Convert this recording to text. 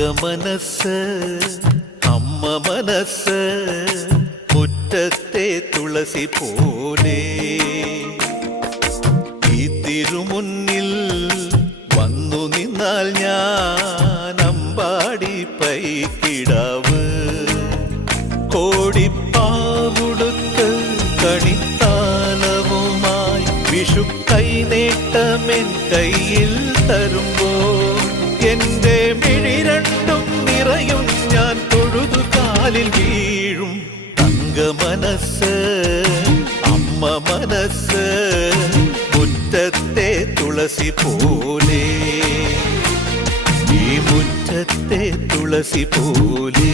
തങ്കമനസ് അമ്മ മനസ്സ് മുറ്റത്തെ തുളസി പോലെ ഈ തിരുമുന്നിൽ വന്നു നിന്നാൽ ഞാൻ അമ്പാടി പൈക്കിടാവ് കോടിപ്പാവുടുത്ത് കണിത്താലവുമായി വിഷു കൈനേട്ടമെൻ കയ്യിൽ തരുമ്പോൾ എന്റെ മിഴി രണ്ടും നിറയും ഞാൻ തൊഴുതു കാലിൽ വീഴും തങ്കമനസ് അമ്മ മനസ്സ് മുറ്റത്തെ തുളസി പോലെ ഈ മുറ്റത്തെ തുളസി പോലെ